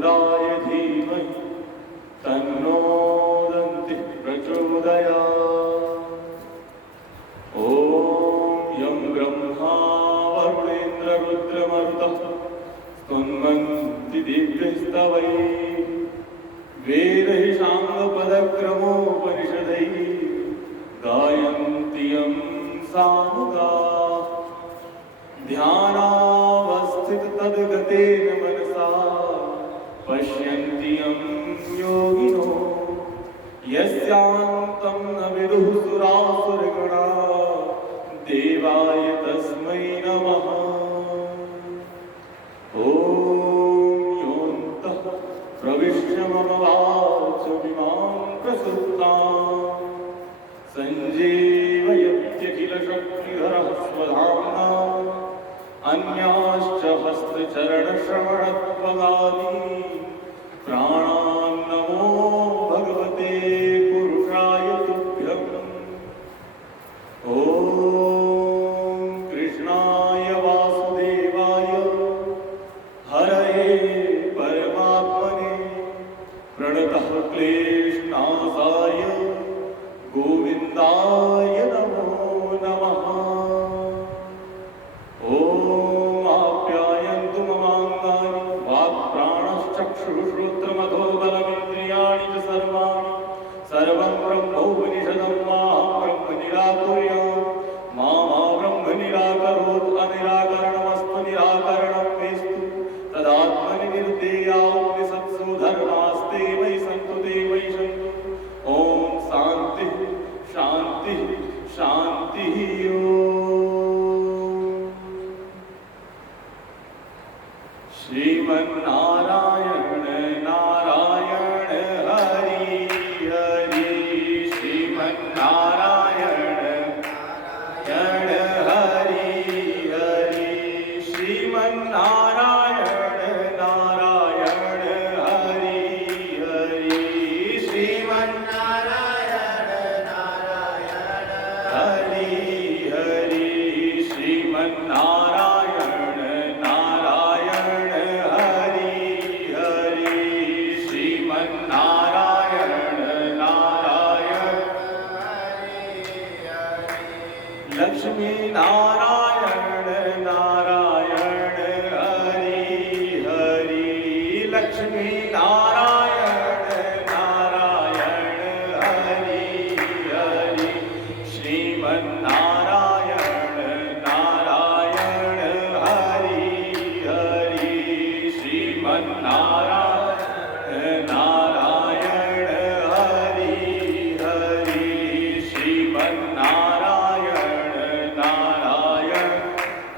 वक्रतुण्डाय धीमहि तन्नो दन्तिः प्रचोदयात्। ॐ यं ब्रह्मा वरुणेन्द्ररुद्रमरुतः स्तुन्वन्ति दिव्यैस्तवैः वेदैः साङ्गपदक्रमोपनिषदैः गायन्ति यं सामुगाः। ध्यानावस्थिततद्गतेन मनसा पश्यन्ति यं योगिनो यस्यान्तं न विदुः सुरासुरगणाः देवाय तस्मै नमः। ॐ योऽन्तः प्रविश्य मम वाचमिमां प्रसुप्तां सञ्जीवयत्यखिलशक्तिधरः स्वधाम्ना अन्याश्च हस्तचरणश्रवणत्वगादीन् प्राणान् नमो भगवते पुरुषाय तुभ्यम्। ॐ कृष्णाय वासुदेवाय हरये परमात्मने प्रणतः क्लेशनाशाय गोविन्दाय नमो नमः। ॐ आप्यायन्तु ममाङ्गानि वाक्प्राणश्चक्षुश्रोत्रमथो बलमिन्द्रियाणि च सर्वाणि सर्वं ब्रह्मोपनिषदं मां ब्रह्म निराकुर्यात् मा ब्रह्म निराकरोत् अनिराकरणमस्तु निराकरणं मेस्तु तदात्मनि निर्देयात्मसत्सु धर्मास्ते वै सन्तु ते वै सन्तु। ॐ शान्तिः शान्तिः शान्तिः। श्रीमन्नारायण नारायण हरि हरि श्रीमन्नारायण नारायण हरि हरि श्रीमन्नारायण नारायण हरि हरि श्रीमन्नारायण नारायण हरि हरि श्रीमन्नारायण नारायण हरि हरि श्रीमन्नारायण नारायण लक्ष्मी नारायण नारायण हरि हरि लक्ष्मी नारायण नारायण हरि हरि श्रीमन्नारायण नारायण हरि हरि श्रीमन्नारायण नारायण हरि हरि श्रीमन्नारायण नारायण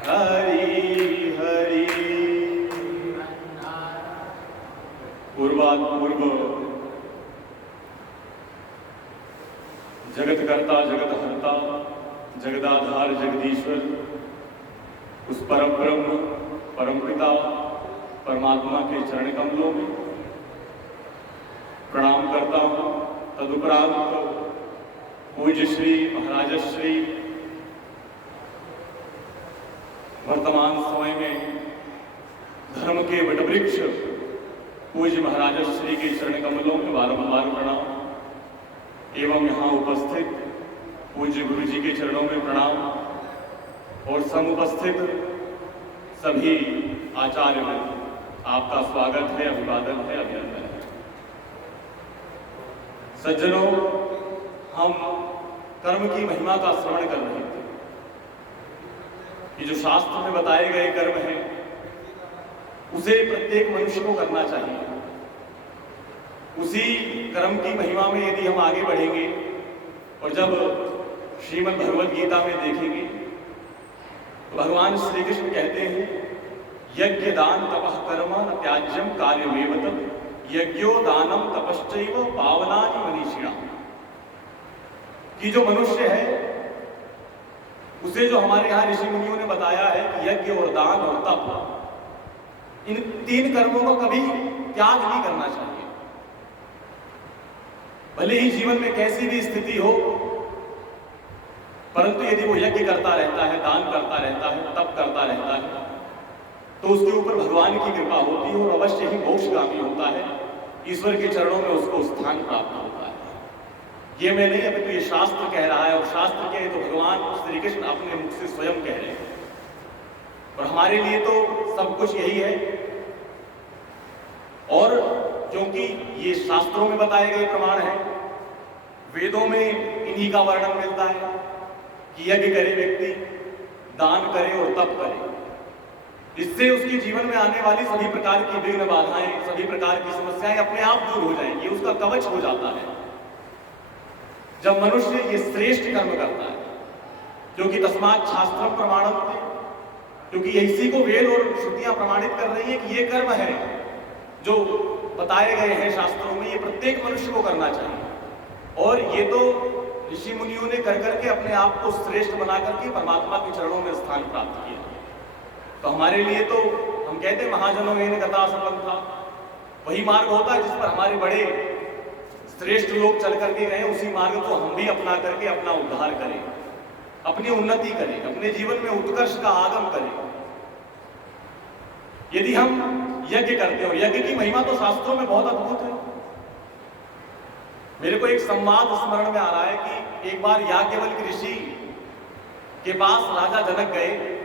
हरि हरि। पूर्वात्पूर्व जगतकर्ता जगतहर्ता जगदाधार जगदीश्वर उस परम ब्रह्म परम पिता परमात्मा के चरण कमलों में प्रणाम करता हूँ। तदुपरांत पूज्य श्री महाराजश्री वर्तमान समय में धर्म के वटवृक्ष पूज्य महाराजश्री के चरण कमलों में बारंबार प्रणाम एवं यहाँ उपस्थित पूज्य गुरु जी के चरणों में प्रणाम और समुपस्थित सभी आचार्य में आपका स्वागत है, अभिवादन है, अभिनंदन है। सज्जनों, हम कर्म की महिमा का श्रवण कर रहे थे। ये जो शास्त्र में बताए गए कर्म हैं उसे प्रत्येक मनुष्य को करना चाहिए। उसी कर्म की महिमा में यदि हम आगे बढ़ेंगे और जब श्रीमद् भगवद गीता में देखेंगे तो भगवान श्री कृष्ण कहते हैं यज्ञ दान तपः कर्म न त्याज्यम कार्यमेव तत् यज्ञो दानम तपश्चैव पावनानि मनीषिणाः। कि जो मनुष्य है उसे जो हमारे यहाँ ऋषि मुनियों ने बताया है कि यज्ञ और दान और तप इन तीन कर्मों को कभी त्याग नहीं करना चाहिए। भले ही जीवन में कैसी भी स्थिति हो, परंतु यदि वो यज्ञ करता रहता है, दान करता रहता है, तप करता रहता है, तो उसके ऊपर भगवान की कृपा होती है और अवश्य ही मोक्षगामी होता है, ईश्वर के चरणों में उसको स्थान प्राप्त होता है। ये मैं नहीं, अभी तो ये शास्त्र कह रहा है, और शास्त्र कहे तो भगवान श्री कृष्ण अपने मुख से स्वयं कह रहे हैं। और हमारे लिए तो सब कुछ यही है, और क्योंकि ये शास्त्रों में बताए गए प्रमाण है, वेदों में इन्हीं का वर्णन मिलता है कि यज्ञ करे व्यक्ति, दान करे और तप करे, इससे उसके जीवन में आने वाली सभी प्रकार की विघ्न बाधाएं, सभी प्रकार की समस्याएं अपने आप दूर हो जाएंगी, उसका कवच हो जाता है। जब मनुष्य ये श्रेष्ठ कर्म करता है, क्योंकि तस्मात् शास्त्रम प्रमाणम, क्योंकि इसी को वेद और श्रुतियां प्रमाणित कर रही है कि ये कर्म है जो बताए गए हैं शास्त्रों में, ये प्रत्येक मनुष्य को करना चाहिए। और ये तो ऋषि मुनियों ने कर करके अपने आप को श्रेष्ठ बना करके परमात्मा के चरणों में स्थान प्राप्त किया। तो हमारे लिए तो हम कहते हैं महाजनों में गता संपन्नता, वही मार्ग होता है जिस पर हमारे बड़े श्रेष्ठ लोग चल करके गए, उसी मार्ग को हम भी अपना करके अपना उद्धार करें, अपनी उन्नति करें, अपने जीवन में उत्कर्ष का आगम करें। यदि हम यज्ञ करते हो, यज्ञ की महिमा तो शास्त्रों में बहुत अद्भुत है। मेरे को एक संवाद स्मरण में आ रहा है कि एक बार याज्ञवल्क्य ऋषि के पास राजा जनक गए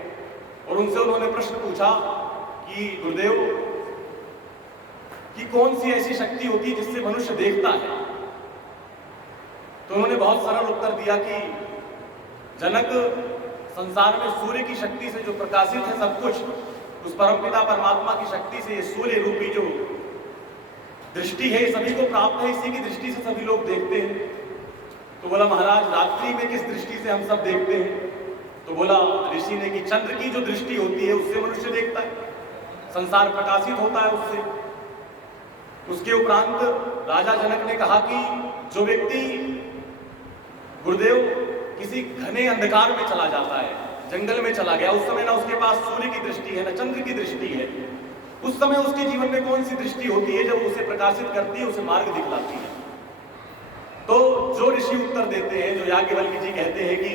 और उनसे उन्होंने प्रश्न पूछा कि गुरुदेव, कि कौन सी ऐसी शक्ति होती है जिससे मनुष्य देखता है। तो उन्होंने बहुत सरल उत्तर दिया कि जनक, संसार में सूर्य की शक्ति से जो प्रकाशित है सब कुछ, उस परमपिता परमात्मा की शक्ति से ये सूर्य रूपी जो दृष्टि है सभी को प्राप्त है, इसी की दृष्टि से सभी लोग देखते हैं। तो बोला महाराज, रात्रि में किस दृष्टि से हम सब देखते हैं? तो बोला ऋषि ने कि चंद्र की जो दृष्टि होती है उससे मनुष्य देखता है, संसार प्रकाशित होता है उससे। उसके उपरांत राजा जनक ने कहा कि जो व्यक्ति गुरुदेव किसी घने अंधकार में चला जाता है, जंगल में चला गया, उस समय ना उसके पास सूर्य की दृष्टि है ना चंद्र की दृष्टि है, उस समय उसके जीवन में कौन सी दृष्टि होती है जब उसे प्रकाशित करती है, उसे मार्ग दिखलाती है। तो जो ऋषि उत्तर देते हैं, जो याज्ञवल्क्य जी कहते हैं कि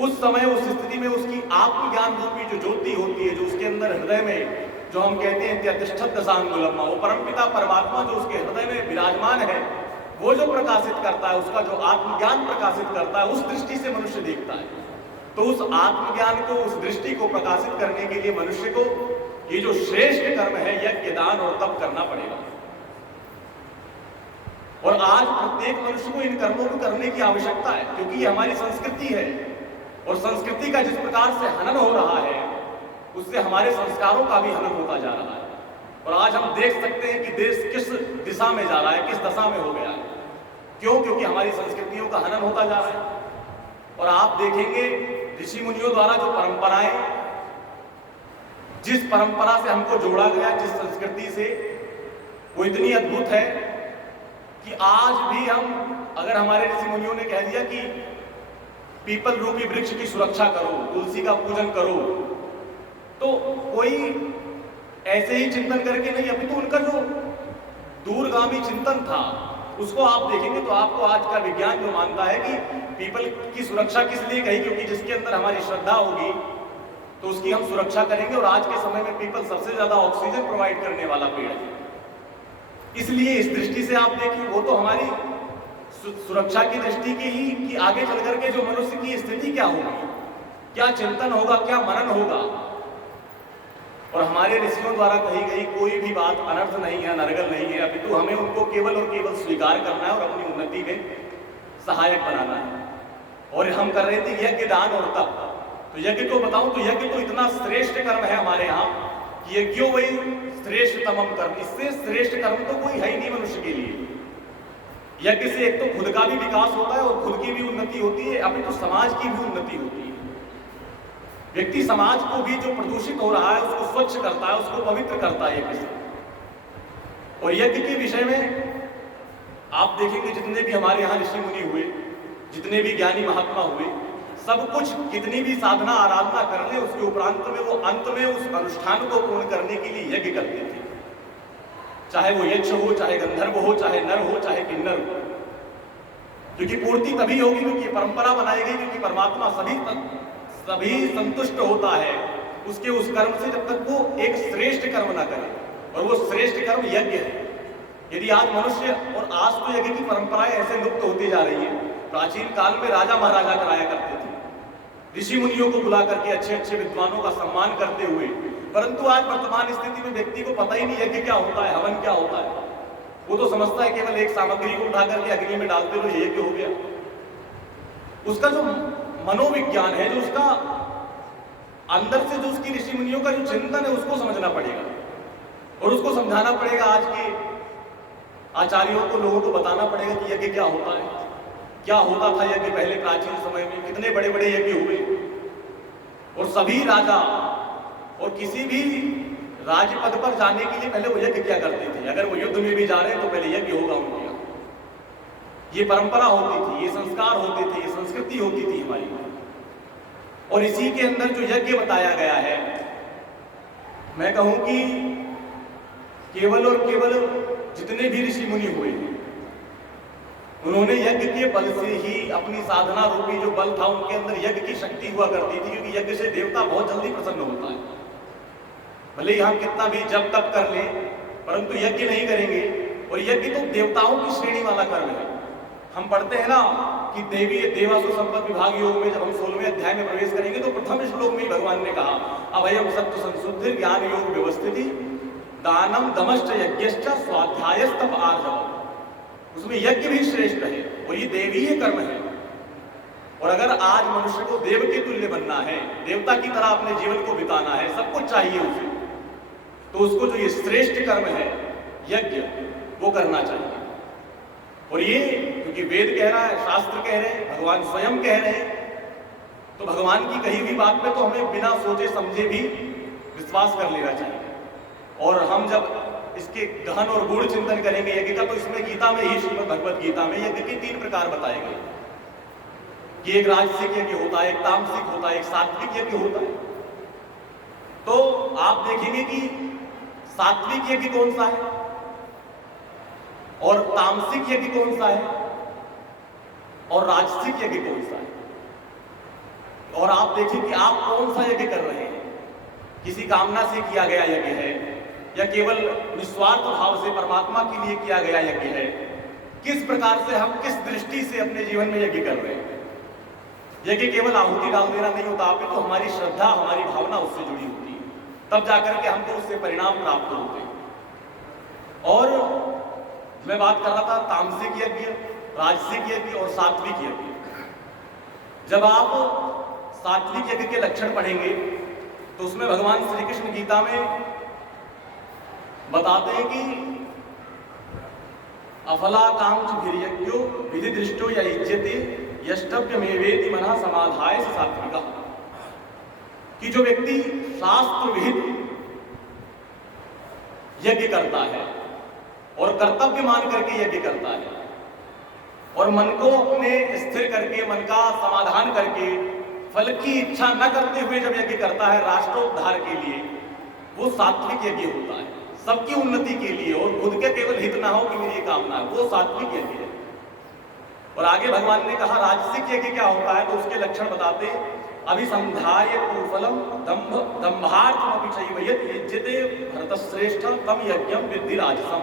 उस समय उस स्थिति में उसकी आत्मज्ञान रूपी जो ज्योति होती है, जो उसके अंदर हृदय में जो हम कहते हैं त्यतिष्ठत् दशांगुलम, वो परमपिता परमात्मा जो उसके हृदय में विराजमान है, वो जो प्रकाशित करता है, उसका जो आत्मज्ञान प्रकाशित करता है, उस दृष्टि से मनुष्य देखता है। तो उस आत्मज्ञान को, उस दृष्टि को प्रकाशित करने के लिए मनुष्य को ये जो श्रेष्ठ कर्म है यज्ञ, दान और तप करना पड़ेगा। और आज प्रत्येक मनुष्य को इन कर्मों को करने की आवश्यकता है, क्योंकि ये हमारी संस्कृति है, और संस्कृति का जिस प्रकार से हनन हो रहा है, उससे हमारे संस्कारों का भी हनन होता जा रहा है। और आज हम देख सकते हैं कि देश किस दिशा में जा रहा है, किस दशा में हो गया है। क्यों? क्योंकि हमारी संस्कृतियों का हनन होता जा रहा है। और आप देखेंगे ऋषि मुनियों द्वारा जो परंपराएं, जिस परंपरा से हमको जोड़ा गया, जिस संस्कृति से, वो इतनी अद्भुत है कि आज भी हम, अगर हमारे ऋषि मुनियों ने कह दिया कि पीपल रूपी वृक्ष की सुरक्षा करो, तुलसी का पूजन करो, तो कोई ऐसे ही चिंतन करके नहीं, अभी तो उनका जो दूरगामी चिंतन था उसको आप देखेंगे तो आपको आज का विज्ञान जो मानता है कि पीपल की सुरक्षा किस लिए कही, क्योंकि जिसके अंदर हमारी श्रद्धा होगी तो उसकी हम सुरक्षा करेंगे। और आज के समय में पीपल सबसे ज्यादा ऑक्सीजन प्रोवाइड करने वाला पेड़ है, इसलिए इस दृष्टि से आप देखिए वो तो हमारी सुरक्षा की दृष्टि की ही, कि आगे चल करके जो मनुष्य की स्थिति क्या होगी, क्या चिंतन होगा, क्या मनन होगा। और हमारे ऋषियों द्वारा कही गई कोई भी बात अनर्थ नहीं है, नरगल नहीं है, अभी तो हमें उनको केवल और केवल स्वीकार करना है और अपनी उन्नति में सहायक बनाना है। और हम कर रहे थे यज्ञ, दान और तप। तो यज्ञ को बताऊं तो यज्ञ तो इतना श्रेष्ठ कर्म है हमारे यहाँ कि यज्ञो वही श्रेष्ठतम कर्म, इससे श्रेष्ठ कर्म तो कोई है ही नहीं मनुष्य के लिए। यज्ञ से एक तो खुद का भी विकास होता है और खुद की भी उन्नति होती है, अभी तो समाज की भी उन्नति होती है। व्यक्ति समाज को भी जो प्रदूषित हो रहा है उसको स्वच्छ करता है, उसको पवित्र करता है यज्ञ से। और यज्ञ के विषय में आप देखेंगे जितने भी हमारे यहाँ ऋषि मुनि हुए, जितने भी ज्ञानी महात्मा हुए, सब कुछ कितनी भी साधना आराधना कर ले, उसके उपरांत में वो अंत में उस अनुष्ठान को पूर्ण करने के लिए यज्ञ करते थे। चाहे वो यक्ष हो, चाहे गंधर्व हो, चाहे नर हो, चाहे किन्नर हो, क्योंकि पूर्ति तभी होगी क्योंकि परंपरा बनाई गई, क्योंकि परमात्मा सभी संतुष्ट होता है उसके उस कर्म से, जब तक वो एक श्रेष्ठ कर्म ना करे। और वो श्रेष्ठ कर्म यज्ञ है। यदि आज मनुष्य, और आज तो यज्ञ की परंपराएं ऐसे लुप्त होती जा रही है। प्राचीन काल में राजा महाराजा कराया करते थे, ऋषि मुनियों को बुला करके अच्छे अच्छे विद्वानों का सम्मान करते हुए। परंतु आज वर्तमान स्थिति में व्यक्ति को पता ही नहीं यज्ञ क्या होता है, हवन क्या होता है। वो तो समझता है केवल एक सामग्री को उठा करके अग्नि में डालते हुए यज्ञ हो गया। उसका जो मनोविज्ञान है, जो उसका अंदर से जो उसकी ऋषि मुनियों का जो चिंतन है, उसको समझना पड़ेगा और उसको समझाना पड़ेगा। आज के आचार्यों को, लोगों को बताना पड़ेगा कि यज्ञ क्या होता है, क्या होता था यज्ञ पहले प्राचीन समय में, कितने बड़े बड़े यज्ञ हुए। और सभी राजा और किसी भी राज्य पद पर जाने के लिए पहले वो यज्ञ क्या करते थे। अगर वो युद्ध में भी जा रहे हैं तो पहले यज्ञ होगा उनके यहाँ। ये परंपरा होती थी, ये संस्कार होते थे, ये संस्कृति होती थी हमारी। और इसी के अंदर जो यज्ञ बताया गया है, मैं कहूं कि केवल और केवल जितने भी ऋषि मुनि हुए, उन्होंने यज्ञ के बल से ही अपनी साधना रूपी जो बल था उनके अंदर यज्ञ की शक्ति हुआ करती थी। क्योंकि यज्ञ से देवता बहुत जल्दी प्रसन्न होता है। भले ही हम कितना भी जब तक कर लें, परंतु यज्ञ नहीं करेंगे। और यज्ञ तो देवताओं की श्रेणी वाला कर्म है। हम पढ़ते हैं ना कि देवी देवासुर संपद विभाग योग में जब हम 16वें अध्याय में प्रवेश करेंगे तो प्रथम श्लोक में भगवान ने कहा, अभयम सत्व संशुद्धि ज्ञान योग व्यवस्थिति दानम दमश्च यज्ञश्च स्वाध्यायस्तप आर्जव। उसमें यज्ञ भी श्रेष्ठ है और ये देवीय कर्म है। और अगर आज मनुष्य को देव के तुल्य बनना है, देवता की तरह अपने जीवन को बिताना है, सब कुछ चाहिए उसे, तो उसको जो ये श्रेष्ठ कर्म है यज्ञ, वो करना चाहिए। और ये क्योंकि वेद कह रहा है, शास्त्र कह रहे हैं, भगवान स्वयं कह रहे हैं, तो भगवान की कही हुई बात में तो हमें बिना सोचे समझे भी विश्वास कर लेना चाहिए। और हम जब इसके गहन और गूढ़ चिंतन करेंगे यज्ञ का, तो इसमें गीता में ही, श्रीमद् भगवद गीता में यज्ञ के 3 प्रकार बताए गए कि एक राजसिक यज्ञ होता है, एक तामसिक होता है, एक सात्विक यज्ञ होता है। तो आप देखेंगे कि सात्विक यज्ञ कौन सा है और तामसिक यज्ञ कौन सा है और राजसिक यज्ञ कौन सा है। और आप देखिए कि आप कौन सा यज्ञ कर रहे हैं। किसी कामना से किया गया यज्ञ है या केवल निस्वार्थ भाव से परमात्मा के लिए किया गया यज्ञ है। किस प्रकार से हम, किस दृष्टि से अपने जीवन में यज्ञ कर रहे हैं। यज्ञ केवल आहुति डाल देना नहीं होता, आप तो हमारी श्रद्धा, हमारी भावना उससे जुड़ी होती है, तब जाकर के हमको उससे परिणाम प्राप्त होते हैं। और मैं बात कर रहा था तामसिक यज्ञ, राजसिक यज्ञ और सात्विक यज्ञ। जब आप सात्विक यज्ञ के लक्षण पढ़ेंगे तो उसमें भगवान श्री कृष्ण गीता में बताते हैं कि अफलाकांक्षभिर्यज्ञो विधि दृष्टो या इज्जते यष्टव्यमेवेति मनः समाधाय सात्विकः। कि जो व्यक्ति शास्त्र विहित यज्ञ करता है और कर्तव्य मान करके यज्ञ करता है और मन को अपने स्थिर करके, मन का समाधान करके, फल की इच्छा न करते हुए जब यज्ञ करता है राष्ट्रोद्धार के लिए, वो सात्विक यज्ञ होता है। सबकी उन्नति के लिए और खुद के केवल हित ना हो कि मेरी ये कामना है, वो सात्विक यज्ञ है। और आगे भगवान ने कहा राजसिक यज्ञ क्या होता है, तो उसके लक्षण बताते हैं, अभिसंधाय कुफलम दंभ दंभार्थमपि चैव यत् यज्यते भरतश्रेष्ठ तम यज्ञम विद्धि राजसम।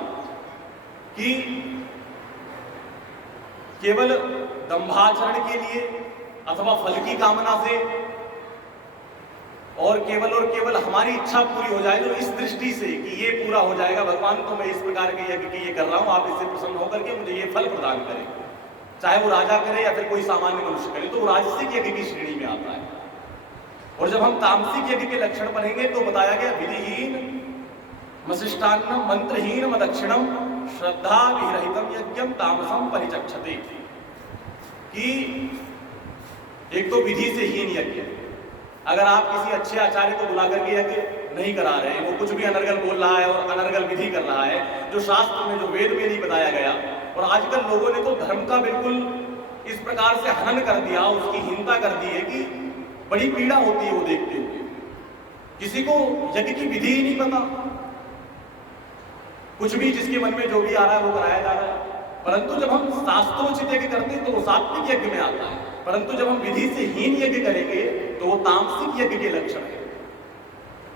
कि केवल दंभाचरण के लिए अथवा फल की कामना से और केवल हमारी इच्छा पूरी हो जाए, तो इस दृष्टि से कि ये पूरा हो जाएगा भगवान, तो मैं इस प्रकार के यज्ञ के ये कर रहा हूं, आप इससे प्रसन्न होकर के मुझे ये फल प्रदान करें, चाहे वो राजा करे या फिर कोई सामान्य मनुष्य करे, तो वो राजसिक यज्ञ की श्रेणी में आता है। और जब हम तामसिक यज्ञ के लक्षण पढ़ेंगे तो बताया गया विधिहीन मशिष्टान्न मंत्रहीन मदक्षिणम श्रद्धा विरहितम यज्ञम तामसम परिचक्षते। कि एक तो विधि से हीन यज्ञ, अगर आप किसी अच्छे आचार्य को बुला करके यज्ञ नहीं करा रहे हैं, वो कुछ भी अनर्गल बोल रहा है और अनर्गल विधि कर रहा है, जो शास्त्र में, जो वेद में नहीं बताया गया। और आजकल लोगों ने तो धर्म का बिल्कुल इस प्रकार से हनन कर दिया, उसकी हीनता कर दी है कि बड़ी पीड़ा होती है वो देखते हुए। किसी को यज्ञ की विधि ही नहीं पता, कुछ भी जिसके मन में जो भी आ रहा है वो कराया जा रहा है। परंतु जब हम शास्त्रोचित यज्ञ करते हैं तो वो सात्विक यज्ञ में आता है, परंतु जब हम विधि से हीन यज्ञ करेंगे तो वो तामसिक यज्ञ के लक्षण है।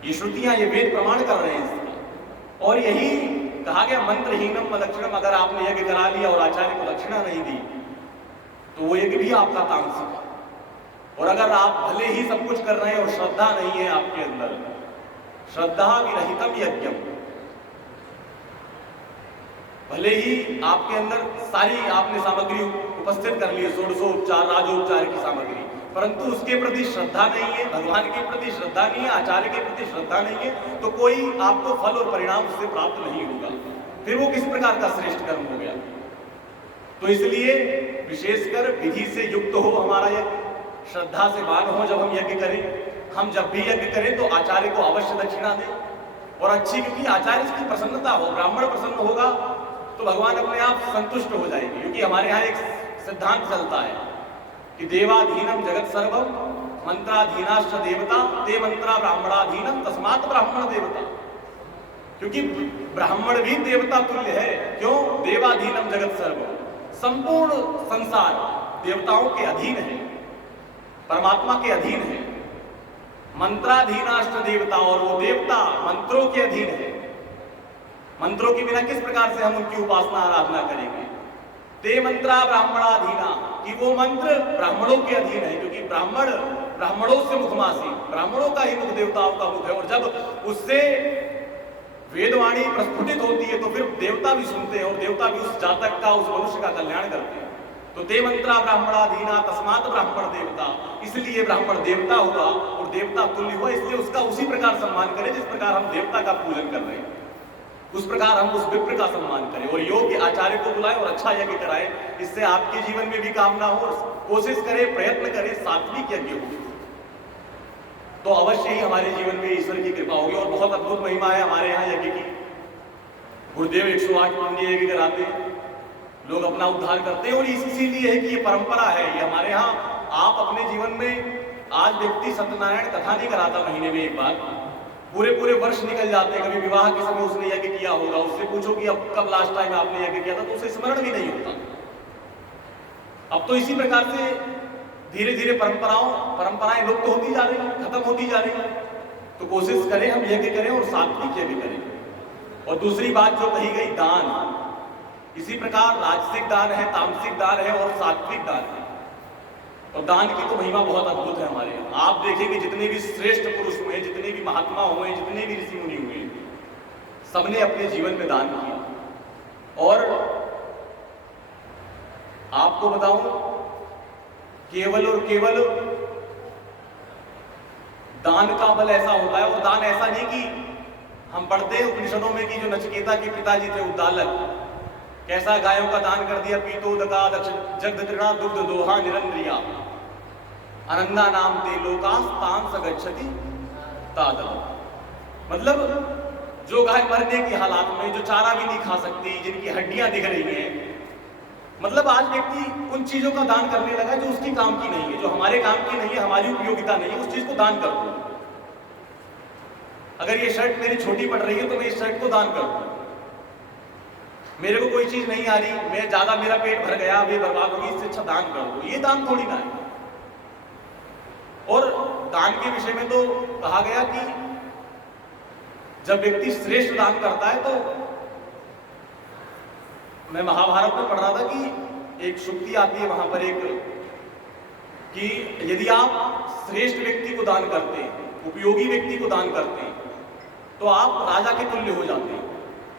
ये श्रुतियां, ये वेद प्रमाण कर रहे हैं इसका। और यही कहा गया मंत्रहीनम दक्षिणम, अगर आपने यज्ञ करा लिया और आचार्य को दक्षिणा नहीं दी तो वो यज्ञ भी आपका तामसिक है। और अगर आप भले ही सब कुछ कर रहे हैं और श्रद्धा नहीं है आपके अंदर, श्रद्धा विरहितम यज्ञम, भले ही आपके अंदर सारी आपने सामग्री उपस्थित कर ली है, षोडशोपचार राजोपचार की सामग्री, परंतु उसके प्रति श्रद्धा नहीं है, भगवान के प्रति श्रद्धा नहीं है, आचार्य के प्रति श्रद्धा नहीं है, तो कोई आपको फल और परिणाम उससे प्राप्त नहीं होगा। फिर वो किस प्रकार का श्रेष्ठ कर्म हो गया। तो इसलिए विशेषकर विधि से युक्त हो हमारा यज्ञ, श्रद्धा से मान हो जब हम यज्ञ करें। हम जब भी यज्ञ करें तो आचार्य को अवश्य दक्षिणा दें, और अच्छी, क्योंकि आचार्य की प्रसन्नता हो, ब्राह्मण प्रसन्न होगा तो भगवान अपने आप संतुष्ट हो जाएंगे। क्योंकि हमारे यहाँ एक सिद्धांत चलता है कि देवाधीनम जगत सर्वम मंत्राधीनाश्च देवता ते मंत्रा ब्राह्मणाधीनम तस्मात् ब्राह्मण देवता। क्योंकि ब्राह्मण भी देवता तुल्य है। क्यों? देवाधीनम जगत सर्वम, संपूर्ण संसार देवताओं के अधीन है, परमात्मा के अधीन है। मंत्राधीनाश्च देवता, और वो देवता मंत्रों के अधीन है। मंत्रों के बिना किस प्रकार से हम उनकी उपासना आराधना करेंगे। ते मंत्रा ब्राह्मणाधीना, कि वो मंत्र ब्राह्मणों के अधीन है, क्योंकि ब्राह्मणों से मुखमासी, ब्राह्मणों का ही मुख देवताओं का मुख है। और जब उससे वेदवाणी प्रस्फुटित होती है तो फिर देवता भी सुनते हैं, और देवता भी उस जातक का, उस मनुष्य का कल्याण करते हैं। तो ते मंत्रा ब्राह्मणाधीना तस्मात् ब्राह्मण देवता, इसलिए ब्राह्मण देवता हुआ और देवता तुल्य हुआ, इसलिए उसका उसी प्रकार सम्मान करें जिस प्रकार हम देवता का पूजन कर रहे हैं, उस प्रकार हम उस विप्र का सम्मान करें और योग्य आचार्य को बुलाएं और अच्छा यज्ञ कराएं। इससे आपके जीवन में भी कामना हो, कोशिश करें, प्रयत्न करें, सात्विक यज्ञ हो, तो अवश्य ही हमारे जीवन में ईश्वर की कृपा होगी। और बहुत अद्भुत महिमा है हमारे यहाँ यज्ञ की। गुरुदेव 108 पुण्य यज्ञ कराते हैं, लोग अपना उद्धार करते हैं। और इसीलिए है कि ये परंपरा है, ये हमारे यहाँ। आप अपने जीवन में, आज व्यक्ति सत्यनारायण कथा नहीं कराता महीने में एक बार, पूरे वर्ष निकल जाते हैं। कभी विवाह के समय उसने यज्ञ किया होगा, उससे पूछो कि अब कब लास्ट टाइम आपने यज्ञ किया था, तो उसे स्मरण भी नहीं होता। अब तो इसी प्रकार से धीरे धीरे परंपराएं लुप्त होती जा रही हैं, खत्म होती जा रही हैं। तो कोशिश करें हम यज्ञ करें और सात्विक यज्ञ करें। और दूसरी बात जो कही गई, दान, इसी प्रकार राजसिक दान है, तामसिक दान है और सात्विक दान है। और दान की तो महिमा बहुत अद्भुत है हमारे यहाँ। आप देखेंगे जितने भी श्रेष्ठ पुरुष हुए, जितने भी महात्मा हुए, जितने भी ऋषि मुनि हुए, सबने अपने जीवन में दान किया। और आपको बताऊं, केवल और केवल दान का बल ऐसा होता है। और दान ऐसा नहीं कि हम पढ़ते हैं उपनिषदों में कि जो नचिकेता के पिताजी थे उद्दालक, कैसा गायों का दान कर दिया, पीतोदका जगदृणा दुग्ध दोहा निरंद्रिया अनंदा नाम ते लोकास तान सगच्छति तादव। मतलब जो गाय मरने की हालात में, जो चारा भी नहीं खा सकती, जिनकी हड्डियां दिख रही हैं, मतलब आज व्यक्ति उन चीजों का दान करने लगा जो उसकी काम की नहीं है, जो हमारे काम की नहीं है, हमारी उपयोगिता नहीं है, उस चीज को दान कर दो। अगर ये शर्ट मेरी छोटी पड़ रही है तो मैं इस शर्ट को दान कर दूं। मेरे को कोई चीज नहीं आ रही, मैं ज्यादा, मेरा पेट भर गया, वे बर्बाद होगी, इससे अच्छा दान कर दो। ये दान थोड़ी ना है। और दान के विषय में तो कहा गया कि जब व्यक्ति श्रेष्ठ दान करता है, तो मैं महाभारत में पढ़ रहा था कि एक शुक्ति आती है वहां पर, एक कि यदि आप श्रेष्ठ व्यक्ति को दान करते हैं, उपयोगी व्यक्ति को दान करते हैं, तो आप राजा के तुल्य हो जाते हैं,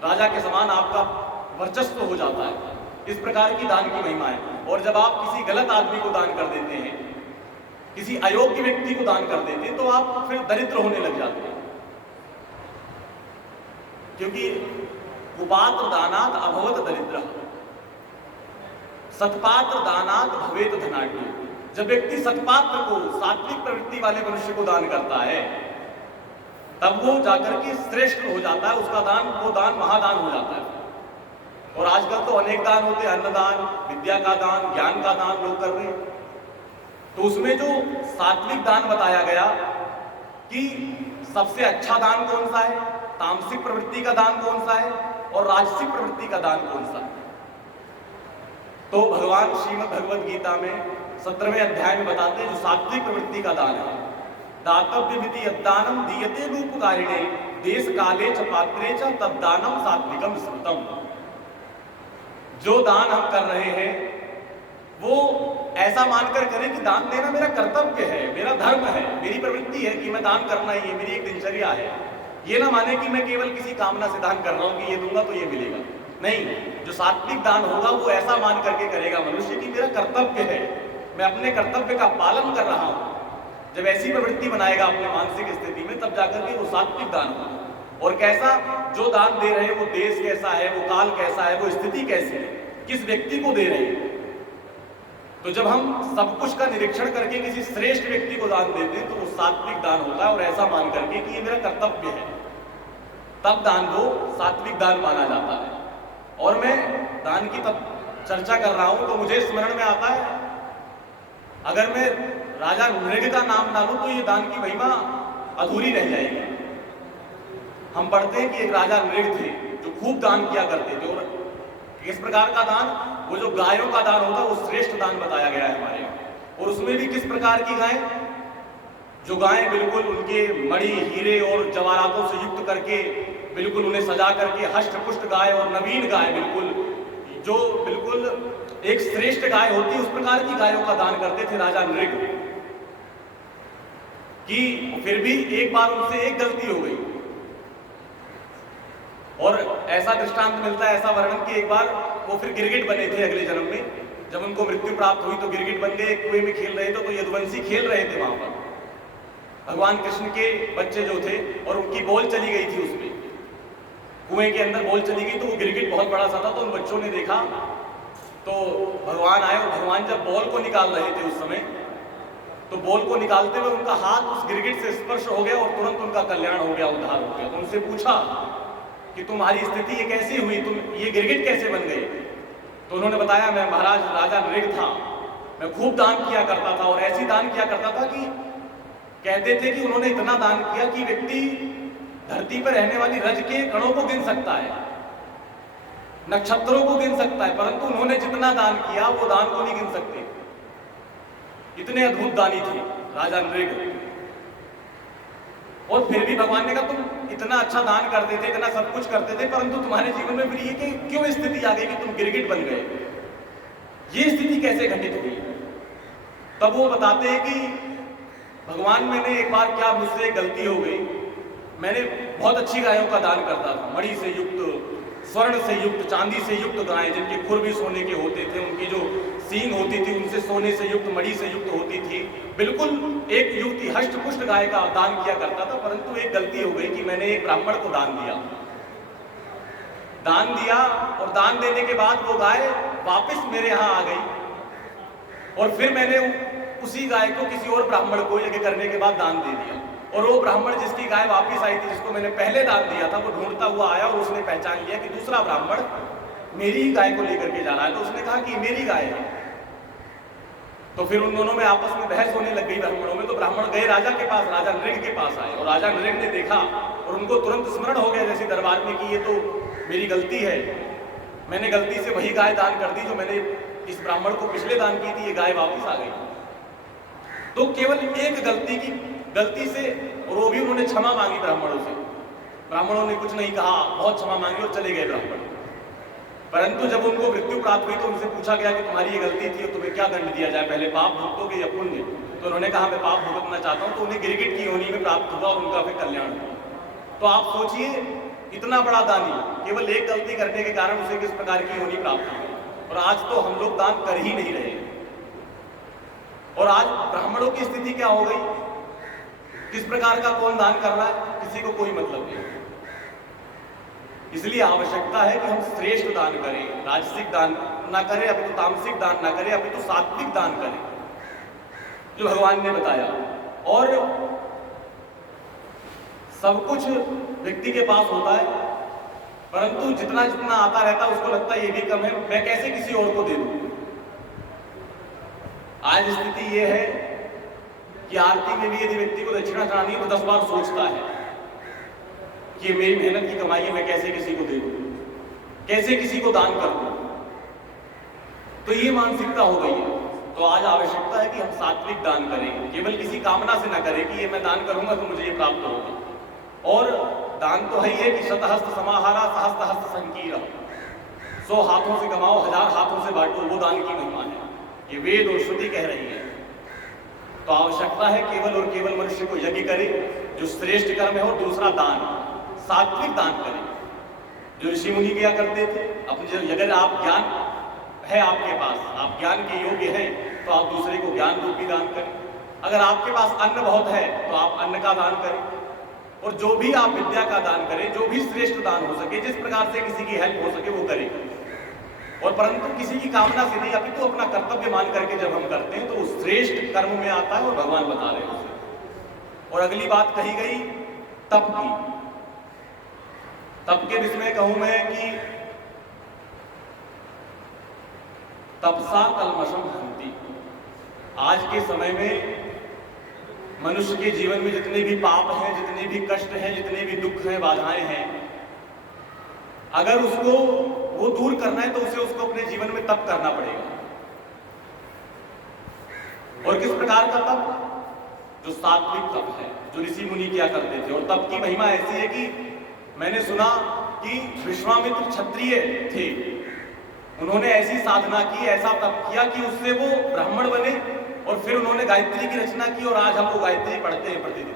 राजा के समान आपका वर्चस्व हो जाता है। इस प्रकार की दान की महिमा है। और जब आप किसी गलत आदमी को दान कर देते हैं, किसी अयोग्य व्यक्ति को दान कर देते हैं, तो आप फिर दरिद्र होने लग जाते हैं। क्योंकि कुपात्र दानात अभवत दरिद्र, सत्पात्र दानात भवेत धनाढ्य। जब व्यक्ति सत्पात्र को, सात्विक प्रवृत्ति वाले मनुष्य को दान करता है, तब वो जाकर के श्रेष्ठ हो जाता है। उसका दान, वो दान महादान हो जाता है। और आजकल तो अनेक दान होते हैं, अन्नदान, विद्या का दान, ज्ञान का दान लोग कर रहे हैं। तो उसमें जो सात्विक दान बताया गया कि सबसे अच्छा दान कौन सा है, तामसिक प्रवृत्ति का दान कौन सा है और राजसिक प्रवृत्ति का दान कौन सा है। तो भगवान श्रीमद् भगवद गीता में 17वें अध्याय में बताते हैं जो सात्विक प्रवृत्ति का दान है, दातव्य विधि यद्दानम दीयते रूपकारिणे देश काले च पात्रे च तद्दानम सात्विकम स्मृतम। जो दान हम कर रहे हैं वो ऐसा मानकर करें कि दान देना मेरा कर्तव्य है, मेरा धर्म है, मेरी प्रवृत्ति है कि मैं दान करना ही है, मेरी एक दिनचर्या है। ये ना माने कि मैं केवल किसी कामना से दान कर रहा हूं कि ये दूंगा तो ये मिलेगा। नहीं, जो सात्विक दान होगा वो ऐसा मान करके करेगा मनुष्य कि मेरा कर्तव्य है, मैं अपने कर्तव्य का पालन कर रहा हूं। जब ऐसी प्रवृत्ति बनाएगा अपने मानसिक स्थिति में, तब जाकर के वो सात्विक दान होगा। और कैसा, जो दान दे रहे हैं वो देश कैसा है, वो काल कैसा है, वो स्थिति कैसी है, किस व्यक्ति को दे रहे हैं। तो जब हम सब कुछ का निरीक्षण करके किसी श्रेष्ठ व्यक्ति को दान देते हैं तो वो सात्विक दान होता है। और ऐसा मान करके कि ये मेरा कर्तव्य है, तब दान को सात्विक दान माना जाता है। और मैं दान की तब चर्चा कर रहा हूं तो मुझे स्मरण में आता है, अगर मैं राजा नृग का नाम ना लूं तो ये दान की महिमा अधूरी रह जाएगी। हम पढ़ते हैं कि एक राजा नृग थे जो खूब दान किया करते थे। और किस प्रकार का दान, वो जो गायों का दान होता है वो श्रेष्ठ दान बताया गया है हमारे यहाँ। और उसमें भी किस प्रकार की गाय, जो गायें बिल्कुल उनके मणि हीरे और जवाहरातों से युक्त करके बिल्कुल उन्हें सजा करके हष्ट पुष्ट गाय और नवीन गाय, बिल्कुल जो बिल्कुल एक श्रेष्ठ गाय होती है उस प्रकार की गायों का दान करते थे राजा नृग। कि फिर भी एक बार उनसे एक गलती हो गई। और ऐसा दृष्टांत मिलता है, ऐसा वर्णन कि एक बार वो फिर गिरगिट बने थे अगले जन्म में। जब उनको मृत्यु प्राप्त हुई तो गिरगिट बन गए, कुएं में खेल रहे थे तो यदुवंशी खेल रहे थे वहां पर, भगवान कृष्ण के बच्चे जो थे, और उनकी बॉल चली गई थी उसमें, कुएं के अंदर बॉल चली गई। तो वो गिरगिट बहुत बड़ा सा था, तो उन बच्चों ने देखा तो भगवान आए। और भगवान जब बॉल को निकाल रहे थे उस समय, तो बॉल को निकालते हुए उनका हाथ उस गिरगिट से स्पर्श हो गया और तुरंत उनका कल्याण हो गया, उद्धार हो गया। तो उनसे पूछा कि तुम्हारी स्थिति ये कैसी हुई, तुम ये गिरगिट कैसे बन गए? तो उन्होंने बताया, मैं महाराज राजा नृग था, मैं खूब दान किया करता था। और ऐसी दान किया करता था कि कहते थे कि उन्होंने इतना दान किया कि व्यक्ति धरती पर रहने वाली रज के कणों को गिन सकता है, नक्षत्रों को गिन सकता है, परंतु उन्होंने जितना दान किया वो दान को नहीं गिन सकते। इतने अद्भुत दानी थे राजा नृग। और फिर भी भगवान ने कहा, तुम इतना अच्छा दान करते थे, इतना सब कुछ करते थे, परंतु तुम्हारे जीवन में फिर ये कि क्यों स्थिति आ गई कि तुम गिरगिट बन गए? ये स्थिति कैसे घटित हुई? तब वो बताते हैं कि भगवान, मैंने एक बार क्या मुझसे गलती हो गई, मैंने बहुत अच्छी गायों का दान करता था, मणि से युक्त, स्वर्ण से युक्त, चांदी से युक्त गायें, जिनके खुर भी सोने के होते थे, उनकी जो सींग होती थी उनसे सोने से युक्त, मणि से युक्त होती थी, बिल्कुल एक युक्ति हष्ट पुष्ट गाय का दान किया करता था। परंतु एक गलती हो गई कि मैंने एक ब्राह्मण को दान दिया और दान देने के बाद वो गाय वापस मेरे यहाँ आ गई। और फिर मैंने उसी गाय को किसी और ब्राह्मण को यज्ञ करने के बाद दान दे दिया। और वो ब्राह्मण जिसकी गाय वापस आई थी, जिसको मैंने पहले दान दिया था, वो ढूंढता हुआ आया और उसने पहचान लिया कि दूसरा ब्राह्मण मेरी ही गाय को लेकर के जा रहा है। तो उसने कहा कि मेरी गाय है। तो फिर उन दोनों में आपस में बहस होने लग गई ब्राह्मणों में। तो ब्राह्मण गए राजा के पास, राजा नृग के पास आए, और राजा नृग ने देखा और उनको तुरंत स्मरण हो गया जैसे दरबार में कि ये तो मेरी गलती है, मैंने गलती से वही गाय दान कर दी जो मैंने इस ब्राह्मण को पिछले दान की थी, ये गाय वापस आ गई। तो केवल एक गलती से, और वो भी उन्होंने क्षमा मांगी ब्राह्मणों से। ब्राह्मणों ने कुछ नहीं कहा, बहुत क्षमा मांगी और चले गए ब्राह्मण। परंतु जब उनको मृत्यु प्राप्त हुई तो उनसे पूछा गया कि तुम्हारी ये गलती थी और तुम्हें क्या दंड दिया जाए, पहले पाप भुगतोगे या पुण्य? तो उन्होंने कहा मैं पाप भुगतना चाहता हूं। तो उन्हें गिरगिट की योनि में प्राप्त हुआ और उनका फिर कल्याण हुआ। तो आप सोचिए, इतना बड़ा दानी केवल एक गलती करने के कारण उसे किस प्रकार की योनि प्राप्त हुई। और आज तो हम लोग दान कर ही नहीं रहे। और आज ब्राह्मणों की स्थिति क्या हो गई, किस प्रकार का कौन दान कर रहा है, किसी को कोई मतलब नहीं। इसलिए आवश्यकता है कि हम श्रेष्ठ दान करें, राजसिक दान ना करें, अभी तो तामसिक दान ना करें, अभी तो सात्विक दान करें जो भगवान ने बताया। और सब कुछ व्यक्ति के पास होता है, परंतु जितना जितना आता रहता है उसको लगता है ये भी कम है, मैं कैसे किसी और को दे दूं। आज स्थिति ये है कि आरती में भी यदि व्यक्ति को दक्षिणा चढ़ानी है तो 10 बार सोचता है कि ये मेरी मेहनत की कमाई है, मैं कैसे किसी को दे दूं, कैसे किसी को दान कर दूं। तो ये मानसिकता हो गई है। तो आज आवश्यकता है कि हम सात्विक दान करें, केवल किसी कामना से न करें कि ये मैं दान करूंगा तो मुझे ये प्राप्त होगा। और दान तो है ही है कि शतहस्त समाहारा सहस्त्र हस्त संकीर्ण, 100 हाथों से कमाओ 1000 हाथों से बांटो, वो दान की महिमा है। ये वेद और श्रुति कह रही है। तो आवश्यकता है केवल और केवल मनुष्य को यज्ञ करे जो श्रेष्ठ कर्म है, और दूसरा दान, सात्विक दान करें जो ऋषि मुनि किया करते थे। अपने अगर आप ज्ञान है आपके पास, आप ज्ञान के योग्य हैं, तो आप दूसरे को ज्ञान रूपी दान करें। अगर आपके पास अन्न बहुत है तो आप अन्न का दान करें, और जो भी आप विद्या का दान करें, जो भी श्रेष्ठ दान हो सके, जिस प्रकार से किसी की हेल्प हो सके वो करें। और परंतु किसी की कामना से नहीं, अभी तो अपना कर्तव्य मान करके जब हम करते हैं तो वो श्रेष्ठ कर्म में आता है, और भगवान बता रहे हैं उसे। और अगली बात कही गई तप की। तप के विषय में कहूं मैं कि तपसा कल्मषम हंति। आज के समय में मनुष्य के जीवन में जितने भी पाप हैं, जितने भी कष्ट हैं, जितने भी दुख हैं, बाधाएं हैं, अगर उसको वो दूर करना है तो उसे उसको अपने जीवन में तप करना पड़ेगा। और किस प्रकार का तप? जो सात्विक तप है, जो ऋषि मुनि किया करते थे। और तप की महिमा ऐसी है कि मैंने सुना कि विश्वामित्र क्षत्रिय थे, उन्होंने ऐसी साधना की, ऐसा तप किया कि उससे वो ब्राह्मण बने, और फिर उन्होंने गायत्री की रचना की, और आज हम लोग गायत्री पढ़ते हैं प्रतिदिन,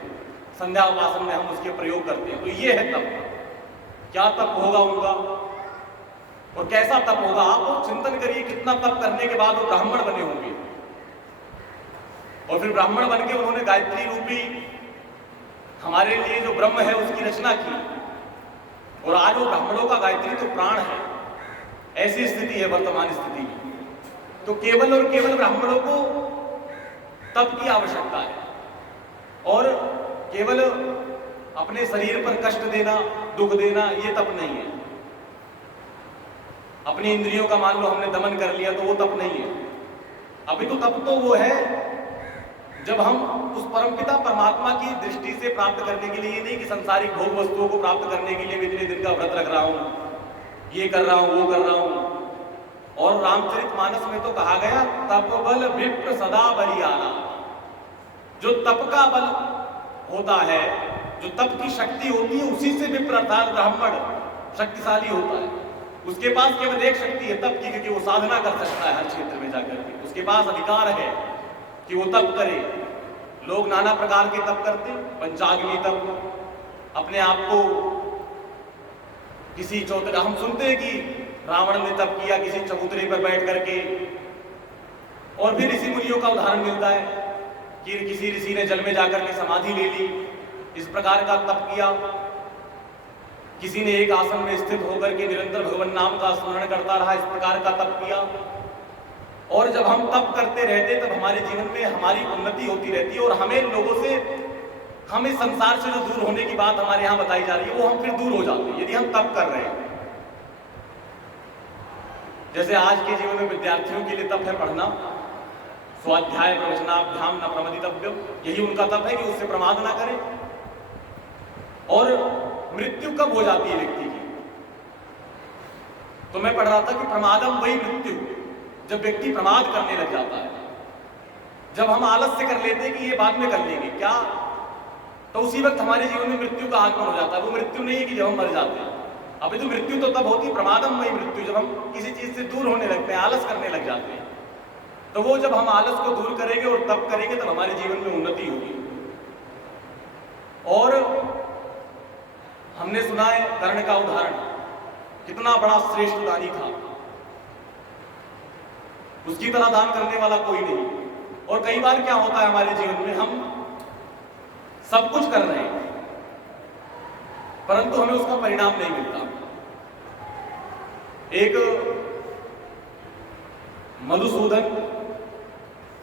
संध्या उपासन में हम उसके प्रयोग करते हैं। तो ये है तप। क्या तप होगा उनका और कैसा तप होगा, आप चिंतन करिए। कितना तप करने के बाद वो ब्राह्मण बने होंगे, और फिर ब्राह्मण बन के उन्होंने गायत्री रूपी हमारे लिए जो ब्रह्म है उसकी रचना की, और आज वो ब्राह्मणों का गायत्री तो प्राण है। ऐसी स्थिति है वर्तमान स्थिति में। तो केवल और केवल ब्राह्मणों को तप की आवश्यकता है, और केवल अपने शरीर पर कष्ट देना, दुख देना, ये तप नहीं है। अपनी इंद्रियों का मान लो हमने दमन कर लिया तो वो तप नहीं है। अभी तो तप तो वो है जब हम उस परमपिता परमात्मा की दृष्टि से प्राप्त करने के लिए, ये नहीं कि सांसारिक भोग वस्तुओं को प्राप्त करने के लिए मैं इतने दिन का व्रत रख रहा हूं, ये कर रहा हूं, वो कर रहा हूं। और रामचरितमानस में तो कहा गया तप बल विप्र सदा बलियाना। जो तप का बल होता है, जो तप की शक्ति होती है, उसी से विप्र अर्थात ब्राह्मण शक्तिशाली होता है। उसके पास केवल एक शक्ति है तप की, क्योंकि वो साधना कर सकता है हर क्षेत्र में जाकर के। उसके पास अधिकार है कि वो तप करे। लोग नाना प्रकार के तप करते, पंचाग्नि तप, अपने आप को किसी चौतरे, हम सुनते हैं कि रावण ने तप किया किसी चबूतरे पर बैठ करके। और भी ऋषि मुनियों का उदाहरण मिलता है कि किसी ऋषि ने जल में जाकर के समाधि ले ली, इस प्रकार का तप किया। किसी ने एक आसन में स्थित होकर के निरंतर भगवान नाम का स्मरण करता रहा, इस प्रकार का तप किया। और जब हम तप करते रहते तब हमारे जीवन में हमारी उन्नति होती रहती है, और हमें लोगों से, हम इस संसार से जो दूर होने की बात हमारे यहाँ बताई जा रही है वो हम फिर दूर हो जाते हैं यदि हम तप कर रहे हैं। जैसे आज के जीवन में विद्यार्थियों के लिए तप है पढ़ना, स्वाध्याय प्रवचनाभ्याम न प्रमदितव्यम, यही उनका तप है कि उससे प्रमाद ना करें। और मृत्यु कब हो जाती है व्यक्ति की? तो मैं पढ़ रहा था कि प्रमादम वही मृत्यु, जब व्यक्ति प्रमाद करने लग जाता है, जब हम आलस से कर लेते हैं कि ये बाद में कर लेंगे क्या, तो उसी वक्त हमारे जीवन में मृत्यु का आगमन हो जाता है। वो मृत्यु नहीं है कि जब हम मर जाते हैं, अभी तो मृत्यु तो तब होती है प्रमादम वही मृत्यु, जब हम किसी चीज से दूर होने लगते हैं, आलस करने लग जाते हैं। तो वो जब हम आलस को दूर करेंगे और तप करेंगे तब हमारे जीवन में उन्नति होगी। और हमने सुना है कर्ण का उदाहरण, कितना बड़ा श्रेष्ठ दानी था, उसकी तरह दान करने वाला कोई नहीं। और कई बार क्या होता है हमारे जीवन में, हम सब कुछ कर रहे हैं परंतु हमें उसका परिणाम नहीं मिलता। एक मधुसूदन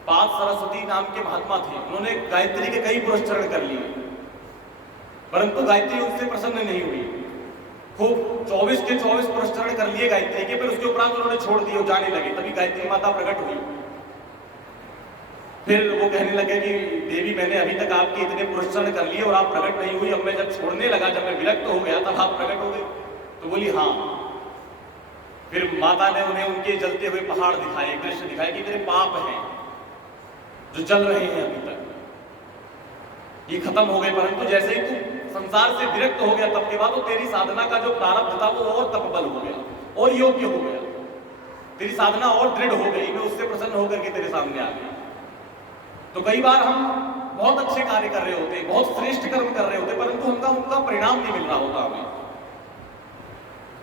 पाद सरस्वती नाम के महात्मा थे, उन्होंने गायत्री के कई पुरस्चरण कर लिए परंतु गायत्री उनसे प्रसन्न नहीं हुई। खूब 24 के 24 पुरस्चरण कर लिए गायत्री के, फिर उसके उपरांत उन्होंने छोड़ दिए, जाने लगे। तभी गायत्री माता प्रकट हुई। फिर वो कहने लगे कि देवी मैंने अभी तक आपके इतने पुरस्चरण कर लिए और आप प्रकट नहीं हुई, अब मैं जब छोड़ने लगा, जब मैं विरक्त हो गया तब आप प्रकट हो गए। तो बोली हाँ। फिर माता ने उन्हें उनके जलते हुए पहाड़ दिखाए, दृश्य दिखाए कि तेरे पाप हैं, जो चल रहे हैं अभी तक, ये खत्म हो गए। परंतु जैसे ही तू संसार से विरक्त हो गया तब के बाद तो तेरी साधना का जो प्रारब्ध था वो और तपबल हो गया और योग्य हो गया, तेरी साधना और दृढ़ हो गई, मैं उससे प्रसन्न होकर के तेरे सामने आ गया। तो कई बार हम बहुत अच्छे कार्य कर रहे होते, बहुत श्रेष्ठ कर्म कर रहे होते, परंतु उनका परिणाम नहीं मिल रहा होता।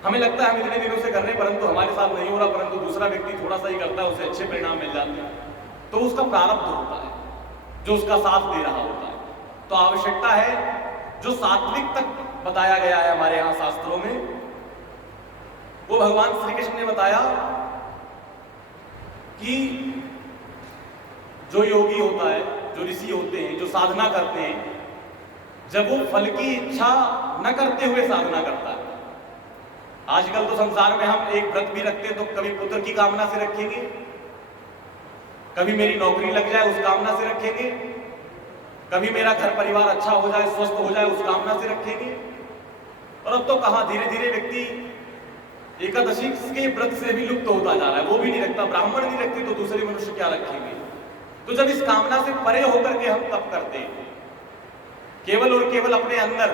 हमें लगता है हम इतने दिनों से कर रहे हैं परंतु हमारे साथ नहीं हो रहा, परंतु दूसरा व्यक्ति थोड़ा सा ही करता है, उसे अच्छे परिणाम मिल जाते हैं। तो उसका प्रारब्ध होता है जो उसका साथ दे रहा होता है। तो आवश्यकता है जो सात्विक तक बताया गया है हमारे यहाँ शास्त्रों में, वो भगवान श्री कृष्ण ने बताया कि जो योगी होता है, जो ऋषि होते हैं, जो साधना करते हैं, जब वो फल की इच्छा न करते हुए साधना करता है। आजकल तो संसार में हम एक व्रत भी रखते हैं तो कभी पुत्र की कामना से रखेंगे, कभी मेरी नौकरी लग जाए उस कामना से रखेंगे, कभी मेरा घर परिवार अच्छा हो जाए, स्वस्थ हो जाए उस कामना से रखेंगे। और अब तो कहां धीरे धीरे व्यक्ति एकादशी के व्रत से भी लुप्त होता जा रहा है, वो भी नहीं रखता। ब्राह्मण नहीं रखते तो दूसरे मनुष्य क्या रखेंगे। तो जब इस कामना से परे होकर के हम तप करते हैं, केवल और केवल अपने अंदर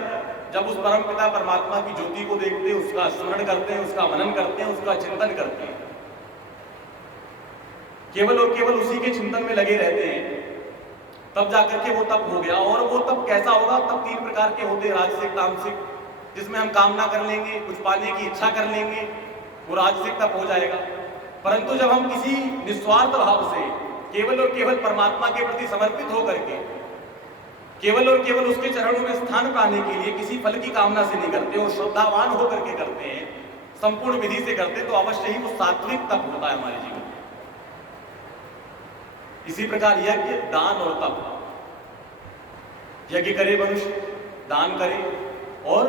जब उस परम पिता परमात्मा की ज्योति को देखते हैं, उसका स्मरण करते हैं, उसका मनन करते हैं, उसका चिंतन करते हैं, केवल और केवल उसी के चिंतन में लगे रहते हैं, तब जाकर के वो तप हो गया। और वो तप कैसा होगा? तब 3 प्रकार के होते हैं, राजसिक, तामसिक। जिसमें हम कामना कर लेंगे, कुछ पाने की इच्छा कर लेंगे, वो राजसिक तप हो जाएगा। परंतु जब हम किसी निस्वार्थ भाव से केवल और केवल परमात्मा के प्रति समर्पित होकर के केवल और केवल उसके चरणों में स्थान पाने के लिए किसी फल की कामना से नहीं करते और श्रद्धावान होकर के करते हैं, संपूर्ण विधि से करते, तो अवश्य ही वो सात्विक तप होता है हमारे जीवन में। इसी प्रकार यज्ञ, दान और तप। यज्ञ करे मनुष्य, दान करे और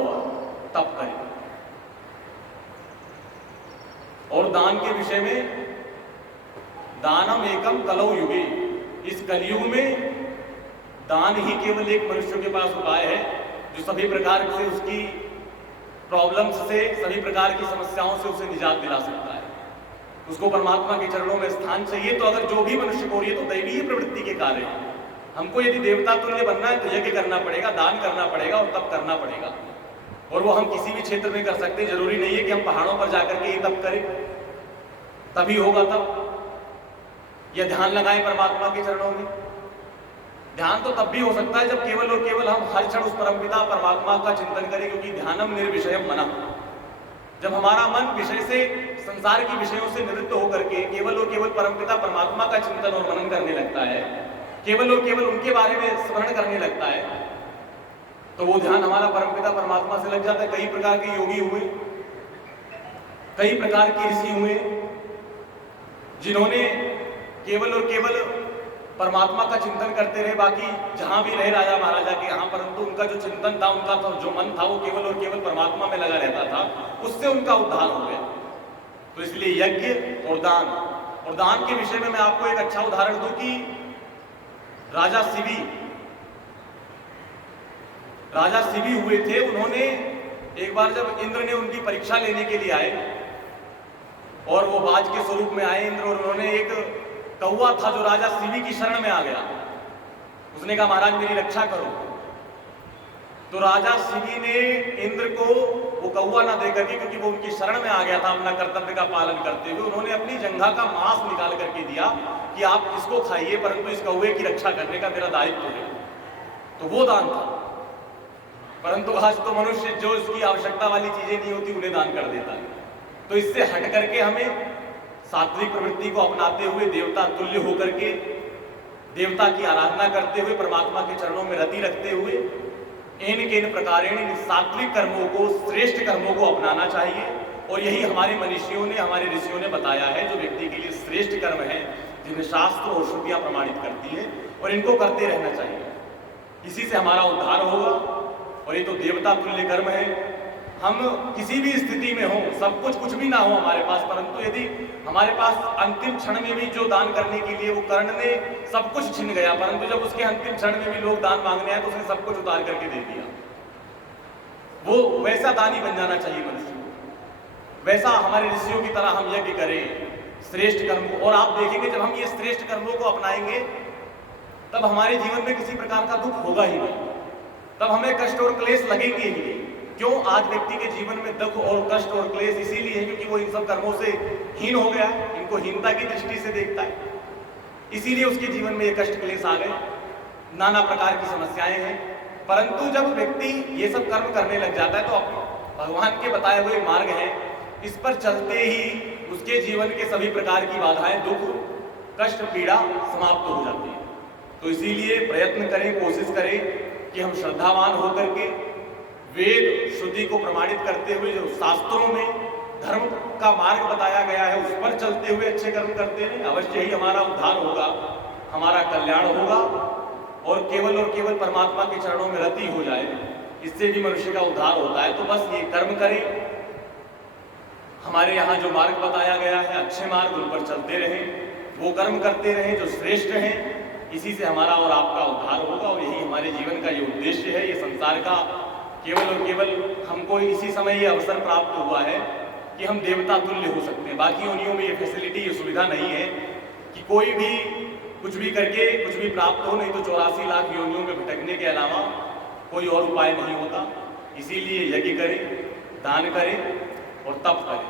तप करे। और दान के विषय में, दानम एकम कलौ युगे, इस कलयुग में दान ही केवल एक मनुष्य के पास उपाय है जो सभी प्रकार से उसकी प्रॉब्लम्स से, सभी प्रकार की समस्याओं से उसे निजात दिला सकता है। उसको परमात्मा के चरणों में स्थान चाहिए। तो अगर जो भी मनुष्य को, ये तो दैवीय प्रवृत्ति के कार्य है, हमको यदि देवता तुल्य बनना है तो यज्ञ करना पड़ेगा, दान करना पड़ेगा और तप करना पड़ेगा। और वो हम किसी भी क्षेत्र में कर सकते हैं, जरूरी नहीं है कि हम पहाड़ों पर जाकर के ये तप करें तभी होगा तप, या ध्यान लगाएं परमात्मा के चरणों में। ध्यान तो तब भी हो सकता है जब केवल और केवल हम हर क्षण उस परमपिता परमात्मा का चिंतन करें, क्योंकि ध्यानम निर्विषयम मनः, जब हमारा मन विषय से, संसार की विषयों से निवृत्त होकर के केवल और केवल परमपिता परमात्मा का चिंतन और मनन करने लगता है, केवल और केवल उनके बारे में स्मरण करने लगता है, तो वो ध्यान हमारा परमपिता परमात्मा से लग जाता है। कई प्रकार के योगी हुए, कई प्रकार के ऋषि हुए, जिन्होंने केवल और केवल परमात्मा का चिंतन करते रहे, बाकी जहां भी रहे राजा महाराजा के यहाँ, परंतु उनका जो चिंतन था, उनका जो मन था, वो केवल और केवल परमात्मा में लगा रहता था, उससे उनका उद्धार हो गया। तो इसलिए यज्ञ और दान के विषय में मैं आपको एक अच्छा उदाहरण दूं कि राजा शिवी हुए थे। उन्होंने एक बार जब इंद्र ने उनकी परीक्षा लेने के लिए आए और वो बाज के स्वरूप में आए इंद्र, और उन्होंने एक कौवा था जो राजा शिवी की शरण में आ गया, उसने कहा महाराज मेरी रक्षा करो। तो राजा शिवी ने इंद्र को वो कौवा ना देकर के, क्योंकि वो उनकी शरण में आ गया था अपना कर्तव्य का पालन करते हुए, उन्होंने अपनी जंघा का मांस निकाल करके दिया कि आप इसको खाइए, परंतु इस कौवे की रक्षा करने का मेरा दायित्व है। तो वो दान था। परंतु आज तो मनुष्य जो इसकी आवश्यकता वाली चीजें नहीं होती उन्हें दान कर देता है। तो इससे हट करके हमें सात्विक प्रवृत्ति को अपनाते हुए, देवता तुल्य होकर के, देवता की आराधना करते हुए, परमात्मा के चरणों में रति रखते हुए, इन प्रकारेण इन सात्विक कर्मों को, श्रेष्ठ कर्मों को अपनाना चाहिए। और यही हमारे मनीषियों ने, हमारे ऋषियों ने बताया है, जो व्यक्ति के लिए श्रेष्ठ कर्म है, जिन्हें शास्त्र और श्रुतियां प्रमाणित करती है, और इनको करते रहना चाहिए। इसी से हमारा उद्धार होगा। और ये तो देवता तुल्य कर्म है। हम किसी भी स्थिति में हो, सब कुछ भी ना हो हमारे पास, परंतु यदि हमारे पास अंतिम क्षण में भी जो दान करने के लिए वो कर्ण ने सब कुछ छीन गया, परंतु जब उसके अंतिम क्षण में भी लोग दान मांगने आए तो उसने सब कुछ उतार करके दे दिया। वो वैसा दानी बन जाना चाहिए मनुष्य को। वैसा हमारे ऋषियों की तरह हम यज्ञ करें, श्रेष्ठ कर्म को। और आप देखेंगे जब हम ये श्रेष्ठ कर्मों को अपनाएंगे तब हमारे जीवन में किसी प्रकार का दुख होगा ही नहीं, तब हमें कष्ट और क्लेश लगेंगे ही नहीं। क्यों? आज व्यक्ति के जीवन में दुख और कष्ट और क्लेश इसीलिए है क्योंकि वो इन सब कर्मों से हीन हो गया, इनको हीनता की दृष्टि से देखता है, इसीलिए उसके जीवन में ये कष्ट क्लेश आ गए, नाना प्रकार की समस्याएं हैं। परंतु जब व्यक्ति ये सब कर्म करने लग जाता है तो भगवान के बताए हुए मार्ग है, इस पर चलते ही उसके जीवन के सभी प्रकार की बाधाएं, दुख, कष्ट, पीड़ा समाप्त हो जाती है। तो इसीलिए प्रयत्न करें, कोशिश करें कि हम श्रद्धावान होकर के वेद श्रुति को प्रमाणित करते हुए जो शास्त्रों में धर्म का मार्ग बताया गया है उस पर चलते हुए अच्छे कर्म करते हैं, अवश्य ही हमारा उद्धार होगा, हमारा कल्याण होगा और केवल परमात्मा के चरणों में रति हो जाए, इससे भी मनुष्य का उद्धार होता है। तो बस ये कर्म करें, हमारे यहाँ जो मार्ग बताया गया है अच्छे मार्ग, उन पर चलते रहें, वो कर्म करते रहें जो श्रेष्ठ हैं, इसी से हमारा और आपका उद्धार होगा। और यही हमारे जीवन का ये उद्देश्य है। ये संसार का केवल हमको इसी समय ये अवसर प्राप्त हुआ है कि हम देवता तुल्य हो सकते हैं। बाकी योनियों में ये फैसिलिटी, ये सुविधा नहीं है कि कोई भी कुछ भी करके कुछ भी प्राप्त हो, नहीं तो 84 लाख योनियों में भटकने के अलावा कोई और उपाय नहीं होता। इसीलिए यज्ञ करें, दान करें और तप करें।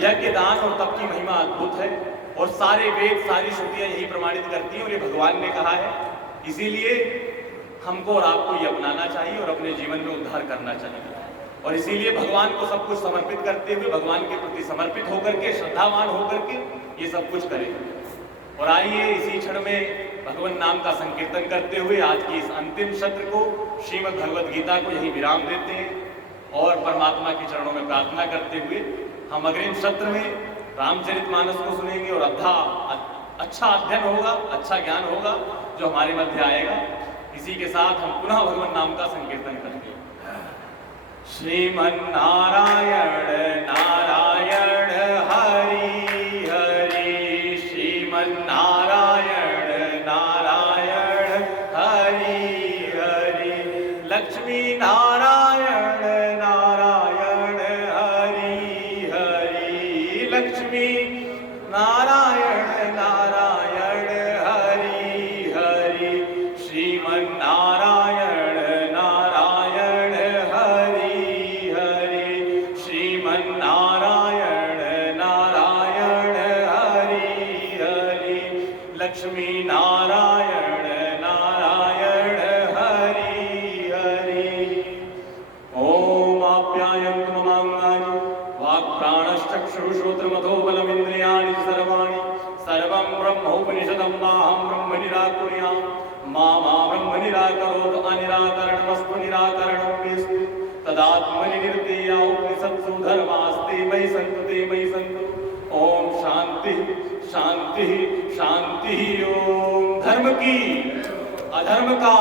यज्ञ, दान और तप की महिमा अद्भुत है और सारे वेद, सारी श्रुतियां यही प्रमाणित करती हैं और ये भगवान ने कहा है। इसीलिए हमको और आपको ये अपनाना चाहिए और अपने जीवन में उद्धार करना चाहिए। और इसीलिए भगवान को सब कुछ समर्पित करते हुए, भगवान के प्रति समर्पित होकर के, श्रद्धावान होकर के ये सब कुछ करें। और आइए इसी क्षण में भगवान नाम का संकीर्तन करते हुए आज की इस अंतिम सत्र को, श्रीमद् भगवद गीता को यही विराम देते हैं और परमात्मा के चरणों में प्रार्थना करते हुए हम अग्रिम सत्र में रामचरितमानस को सुनेंगे और अच्छा अध्ययन होगा, अच्छा ज्ञान होगा जो हमारे मध्य आएगा। इसी के साथ हम पुनः भगवान नाम का संकीर्तन करेंगे। श्रीमन् नारायण नारायण हरि हरि, श्रीमन् नारायण नारायण हरि हरि, लक्ष्मी नारायण नारायण हरि हरि, लक्ष्मी नारायण नारायण हरि हरि, श्रीमन् नारायण नारायण हरि हरि, श्रीमन् नारायण नारायण हरि हरि, लक्ष्मी नारायण नारायण हरि हरि। ओम आप्यायन्तु ममाङ्गानि वाक्प्राणश्चक्षुश्रोत्रमथो बलमिन्द्रियाणि सर्वाणि, सर्वं ब्रह्मोपनिषदं माहं ब्रह्म निराकुर्याम्, मा ब्रह्म निराकरोत् अनिराकरणमस्तु निराकरणं मेस्तु, तदात्मनि निर्देया उपनिषत्सु धर्मास्ते मयि सन्तु ते मयि सन्तु। ओम शांति शांति शांति। ओम धर्म की अधर्म का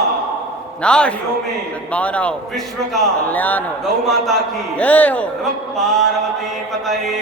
नाश हो, में सद्भावना हो, विश्व का कल्याण हो, गौ माता की जय हो। नमः पार्वती पतये।